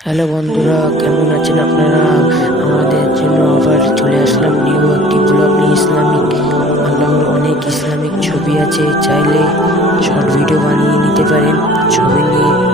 Hello বন্ধুরা, কেমন আছেন আপনারা? আমাদের জন্য আবার চলে আসলাম নিউ একটি ব্লগ নিয়ে। আল্লাহর অনেক ইসলামিক ছবি আছে, চাইলে শর্ট ভিডিও বানিয়ে নিতে পারেন ছবি নিয়ে।